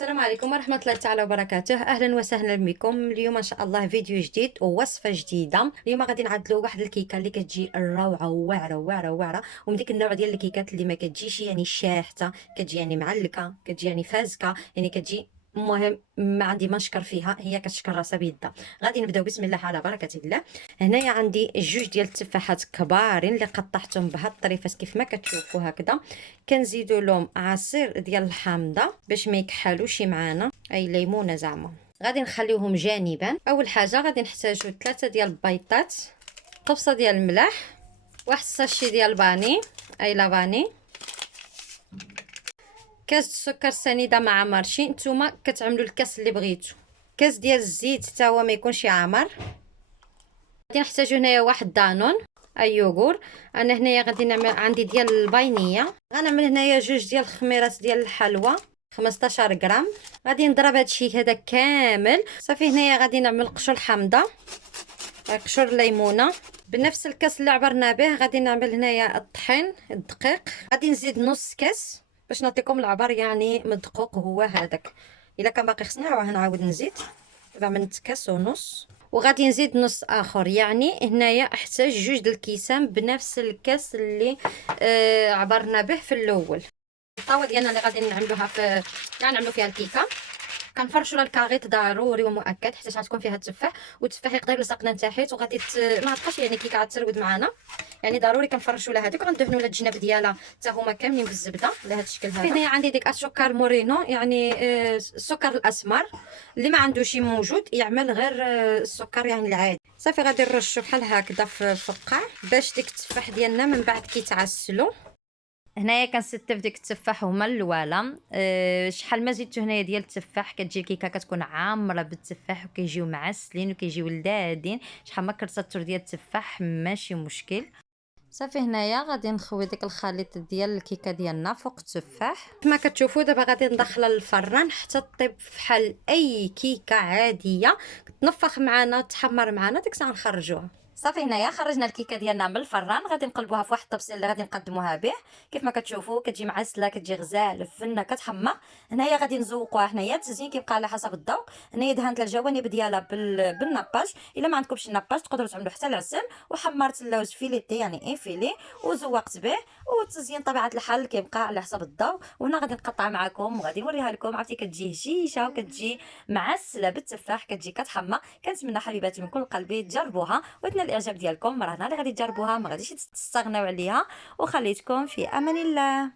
السلام عليكم ورحمة الله تعالى وبركاته. أهلا وسهلا بكم. اليوم إن شاء الله فيديو جديد ووصفة جديدة. اليوم غادي نعدلو واحد الكيكة اللي كتجي روعة وواعرة واعرة واعرة، ومن ديك النوع ديال الكيكات اللي ما كتجيش يعني شاحتة، كتجي يعني معلكة، كتجي يعني فازكة، يعني كتجي المهم ما عندي ما نشكر فيها، هي كتشكر راسها بيدها. غادي نبداو بسم الله على بركه الله. هنايا عندي جوج ديال التفاحات كبارين اللي قطعتهم بهاد الطريفات كيف ما كتشوفوا هكذا. كنزيدوا لهم عصير ديال الحامضه باش ما يكحلوش معانا، اي ليمونه زعما. غادي نخليوهم جانبا. اول حاجه غادي نحتاجوا 3 ديال البيضات، قبصه ديال الملح، واحد الساشي ديال الباني اي لافاني، كاس السكر سنيده ما عمرشي، نتوما كتعملوا الكاس اللي بغيتو. كاس ديال الزيت حتى هو ما يكونش عامر. غادي نحتاجو هنايا واحد دانون اي يوغور. انا هنايا غادي نعمل عندي ديال الفانيليا. غنعمل هنايا جوج ديال الخميرات ديال الحلوى 15 غرام. غادي نضرب هادشي هذا كامل صافي. هنايا غادي نعمل قشور حامضه، قشور ليمونه بنفس الكاس اللي عبرنا به. غادي نعمل هنايا الطحين الدقيق، غادي نزيد نص كاس باش نعطيكم العبر يعني مدقوق هو هذاك. الا كان باقي خصنا راه نعاود نزيد. دابا من كاس ونص، وغادي نزيد نص اخر. يعني هنايا احتاج جوج د الكيسان بنفس الكاس اللي عبرنا به في الاول. الطاوه ديالنا اللي غادي نعملوها في يعني نعملو فيها الكيكه، كنفرشوا الكاغيط ضروري ومؤكد حيت غتكون فيها التفاح، والتفاح يقدر يلصقنا لتحت وغادي ما تبقاش يعني كيكه غتسرود معنا. يعني ضروري كنفرشوا لها هذيك وغندهنوا لها الجناب ديالها حتى هما كاملين بالزبده لهذا الشكل هذا. هنايا عندي ديك السكر مورينو يعني السكر الاسمر، اللي ما عندوش موجود يعمل غير السكر يعني العادي. صافي غادي نرشوا بحال هكذا في القاع باش ديك التفاح ديالنا من بعد كيتعسلوا. هنايا كنستف ديك التفاح هما الاولى. شحال ما زيدتو هنايا ديال التفاح كتجي الكيكه كتكون عامره بالتفاح وكيجيو معسلين وكيجيو لذاذين. شحال ما كرصتو ديال التفاح ماشي مشكل. صافي هنايا غادي نخوي ديك الخليط ديال الكيكه ديالنا فوق التفاح كما كتشوفوا. دابا غادي ندخلها للفران حتى طيب بحال اي كيكه عاديه، تنفخ معنا تحمر معنا، ديك الساعه نخرجوها. صافي هنايا خرجنا الكيكه ديالنا من الفران. غادي نقلبوها في واحد الطبسيل اللي غادي نقدموها به. كيف ما كتشوفوا كتجي معسله، كتجي غزاله فنه كتحمر. هنايا غادي نزوقوها. هنايا التزيين كيبقى على حسب الذوق. هنايا دهنت الجوانب ديالها بالناباج. الا ما عندكمش الناباج تقدروا تعملوا حتى العسل. وحمرت اللوز فيليتي يعني اي فيلي وزوقت به. والتزيين طبيعه الحال كيبقى على حسب الذوق. وهنا غادي نقطع معكم وغادي نوريها لكم. عرفتي كتجي هشيشه وكتجي معسله بالتفاح، كتجي كتحمر. كنتمنى حبيباتي من كل قلبي تجربوها وتنال الاعجاب ديالكم. راه هنا اللي غادي تجربوها ما غاديش تستغناو عليها. وخليتكم في امان الله.